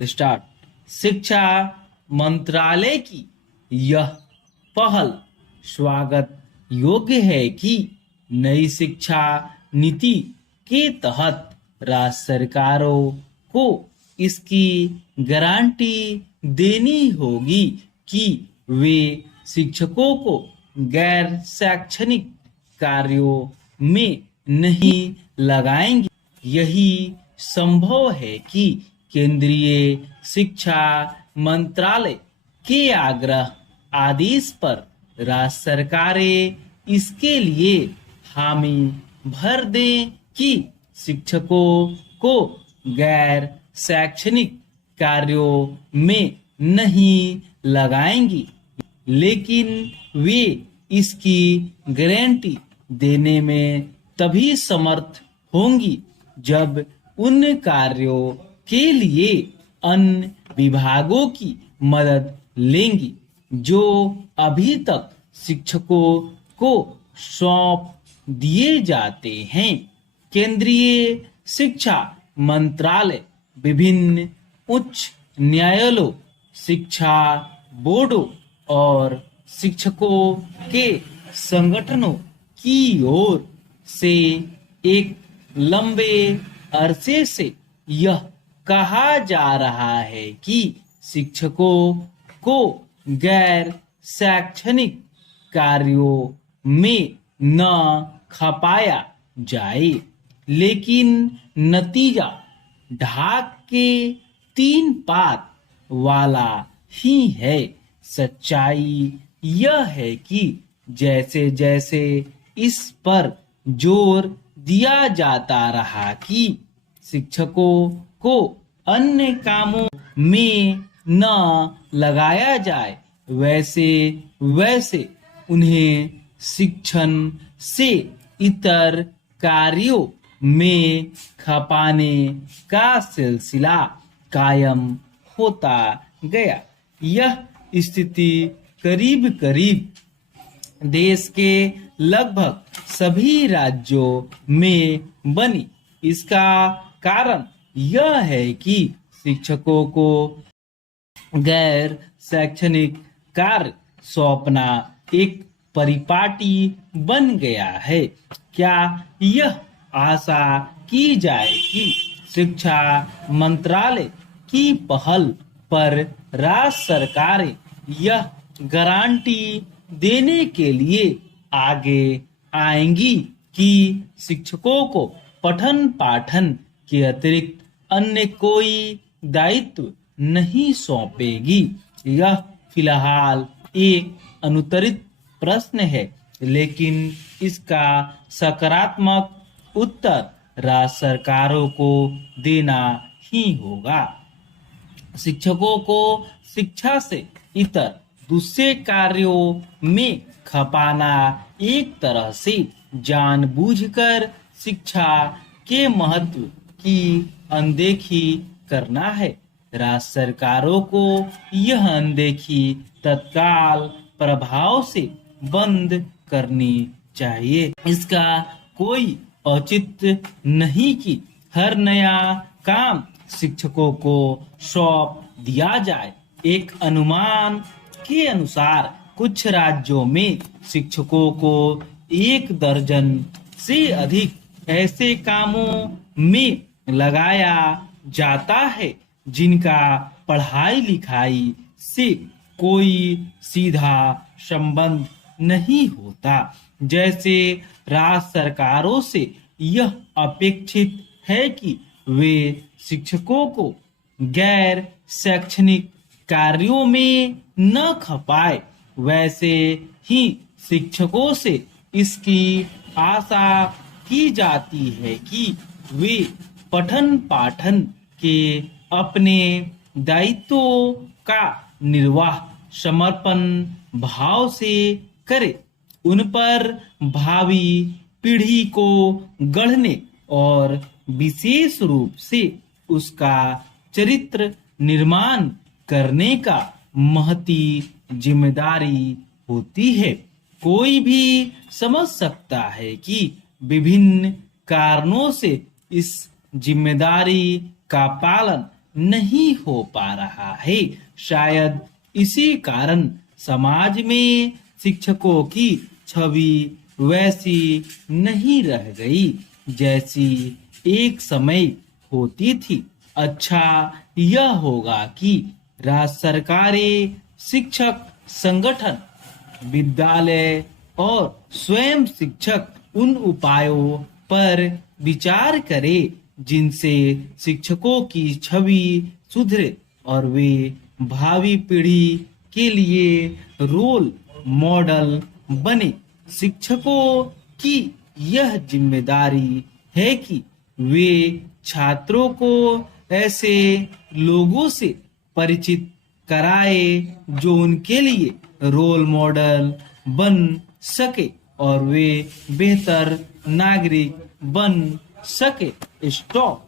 Start. शिक्षा मंत्रालय की यह पहल स्वागत योग्य है कि नई शिक्षा नीति के तहत राज्य सरकारों को इसकी गारंटी देनी होगी कि वे शिक्षकों को गैर शैक्षणिक कार्यों में नहीं लगाएंगे। यही संभव है कि केंद्रीय शिक्षा मंत्रालय के आग्रह आदेश पर राज्य सरकारें इसके लिए हामी भर दें कि शिक्षकों को गैर शैक्षणिक कार्यों में नहीं लगाएंगी, लेकिन वे इसकी गारंटी देने में तभी समर्थ होंगी जब उन कार्यों के लिए अन्य विभागों की मदद लेंगी जो अभी तक शिक्षकों को सौंप दिए जाते हैं। केंद्रीय शिक्षा मंत्रालय विभिन्न उच्च न्यायालयों, शिक्षा बोर्डों और शिक्षकों के संगठनों की ओर से एक लंबे अरसे से यह कहा जा रहा है कि शिक्षकों को गैर शैक्षणिक कार्यों में न खपाया जाए, लेकिन नतीजा ढाक के 3 पात वाला ही है। सच्चाई यह है कि जैसे जैसे इस पर जोर दिया जाता रहा कि शिक्षकों को अन्य कामों में न लगाया जाए, वैसे वैसे उन्हें शिक्षण से इतर कार्यों में खपाने का सिलसिला कायम होता गया। यह स्थिति करीब करीब देश के लगभग सभी राज्यों में बनी। इसका कारण यह है कि शिक्षकों को गैर शैक्षणिक कार्य सौंपना एक परिपाटी बन गया है। क्या यह आशा की जाए कि शिक्षा मंत्रालय की पहल पर राज्य सरकारें यह गारंटी देने के लिए आगे आएंगी कि शिक्षकों को पठन पाठन के अतिरिक्त अन्य कोई दायित्व नहीं सौंपेगी? यह फिलहाल एक अनुत्तरित प्रश्न है, लेकिन इसका सकारात्मक उत्तर राज्य सरकारों को देना ही होगा। शिक्षकों को शिक्षा से इतर दूसरे कार्यों में खपाना एक तरह से जानबूझकर शिक्षा के महत्व की अनदेखी करना है। राज्य सरकारों को यह अनदेखी तत्काल प्रभाव से बंद करनी चाहिए। इसका कोई औचित्य नहीं कि हर नया काम शिक्षकों को सौंप दिया जाए। एक अनुमान के अनुसार कुछ राज्यों में शिक्षकों को 1 दर्जन से अधिक ऐसे कामों में लगाया जाता है जिनका पढ़ाई लिखाई से कोई सीधा संबंध नहीं होता। जैसे राज्य सरकारों से यह अपेक्षित है कि वे शिक्षकों को गैर शैक्षणिक कार्यों में न खपाए, वैसे ही शिक्षकों से इसकी आशा की जाती है कि वे पठन पाठन के अपने दायित्वों का निर्वाह समर्पण भाव से करे, उन पर भावी पीढ़ी को गढ़ने और विशेष रूप से उसका चरित्र निर्माण करने का महती जिम्मेदारी होती है। कोई भी समझ सकता है कि विभिन्न कारणों से इस जिम्मेदारी का पालन नहीं हो पा रहा है। शायद इसी कारण समाज में शिक्षकों की छवि वैसी नहीं रह गई जैसी एक समय होती थी। अच्छा यह होगा कि राज्य सरकारें, शिक्षक संगठन, विद्यालय और स्वयं शिक्षक उन उपायों पर विचार करें जिनसे शिक्षकों की छवि सुधरे और वे भावी पीढ़ी के लिए रोल मॉडल बने। शिक्षकों की यह जिम्मेदारी है कि वे छात्रों को ऐसे लोगों से परिचित कराए जो उनके लिए रोल मॉडल बन सके और वे बेहतर नागरिक बन सके। स्टॉप।